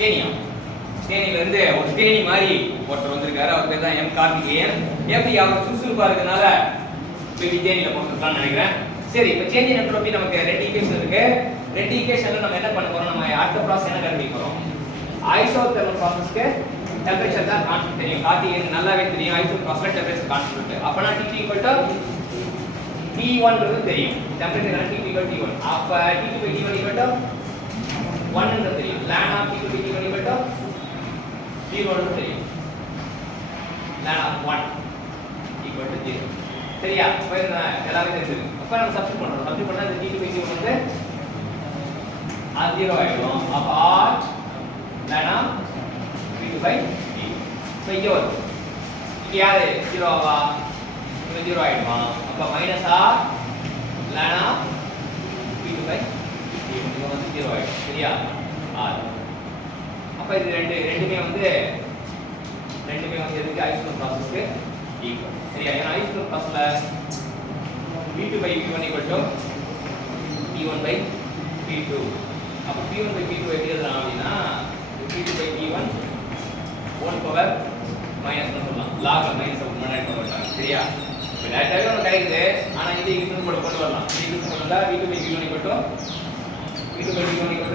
தேனியா தேனியில இருந்து ஒரு தேனி மாதிரி ஒருத்தர் வந்திருக்காரு. அவர் பேர் தான் எம் கார்த்திகேயன். எப்படி அவர் சுறுசுறுப்பா இருக்கனால மேபி தேனியில போட்டுக்கலாம்னு நினைக்கிறேன். சரி, இப்போ சேஞ்ச் இன் என்ட்ரோபி நமக்கு ரெண்டு ஈக்குவேஷன் இருக்கு. ரெண்டு ஈக்குவேஷன்ல நம்ம என்ன பண்ண போறோம்? நம்ம அடுத்த ப்ராசஸ் என்ன கண்டுபிடிக்க போறோம்? ஐசோதெர்மல் ப்ராசஸ்க்கு டெம்பரேச்சர் தான் கான்ஸ்டன்ட் தெரியும். கார்த்திகேயனுக்கு நல்லாவே தெரியும் ஐசோதெர்மல் ப்ராசஸ்ல டெம்பரேச்சர் கான்ஸ்டன்ட். அப்பனா T2 T1 ன்றது தெரியும். Temperature T2 T1. அப்ப T2 T1 1 ன்றது தெரியும். ln of T2 T1 0 ன்றது தெரியும். ln of 1 0. சரியா? அப்ப எல்லாமே தெரியும். அப்ப நம்ம சப்ஸ்டிட் பண்றோம். சப்ஸ்டிட் பண்ணா இந்த T2 T1 வந்து அது 0 ஆயிடும். அப்ப r ln of T2 T. So இங்க வரும். இங்க யாரு 0 ஆவா? இங்க 0 ஆயிடுமா? அப்ப minus r ln of T2 T. இது வந்து 0 ஆயிடும். சரியா? r. அப்ப இது ரெண்டுமே வந்து எதுக்கு ஐசோதெர்மல் ப்ராசஸ்க்கு ஈக்குவல். சரியா? ஏன்னா ஐசோதெர்மல் ப்ராசஸ்ல V2 V1 T1 T2. அப்ப P1 P2 எப்படி எழுதலாம் அப்படினா P2 T1 1 பவர் மைனஸ் சொல்லலாம். லாக்ல மைனஸ் முன்னாடி கொண்டு வரலாம். சரியா? இப்போ டைரக்டாவே நமக்கு கிடைக்குது. ஆனா இது இங்க கூட கொண்டு வரலாம். இது கொண்டு வந்தா V2 V1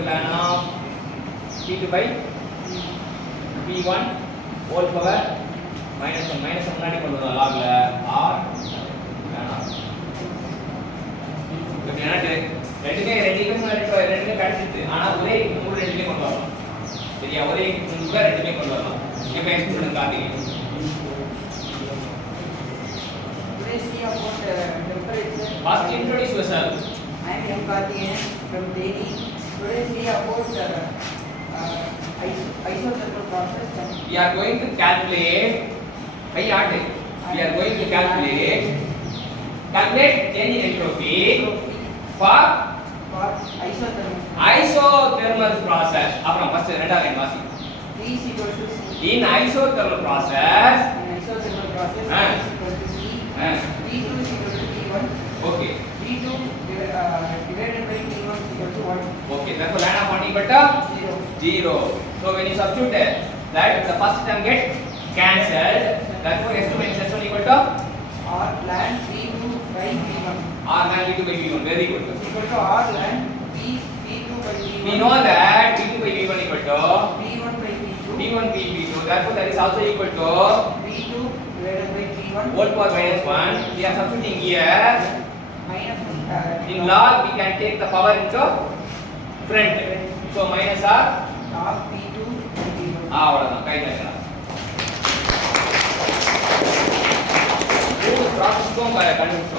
ln of T2 P1 whole power minus 1 முன்னாடி கொண்டு வரலாம். லாக்ல r ln of எப்படினா ரெண்டுமே கான்ஸ்டன்ட். ஆனா ஒரே மூணு ரெண்டுமே கொண்டு வரலாம். சரியா? ஒரே மூணுல ரெண்டுமே கொண்டு வரலாம். இப்போ எக்ஸ்பிரஷன் காட்டுங்க. First introduce yourself. I am M. Karthikeyan from Delhi. Today see about isothermal process. We are going to calculate We are going to calculate change in entropy for isothermal process. அப்புறம் first ரெண்டாவது line வாசி. T is equal to C. In isothermal process T is equal to C. T2 is equal to T1. Okay. T2 divided by T1 is equal to 1. Okay, therefore ln of 1 equal to 0. So when you substitute that, the first term get cancelled. Therefore s2 minus s1 equal to R ln V2 by V1. r ln V2 by V1. Very good. Is equal to R ln V2 by V1. We know that V2 by V1 equal to V1 by V2. V1 by V2. Therefore that is also equal to V2 divided by V1. whole power minus 1. We are substituting here. Minus In log we can take the power into front. So minus r of P2 by V1. அவ்வளவுதான் கையில வைக்கலாம். ப்ராசஸ்க்கும் கண்டுபிடிச்சோம்.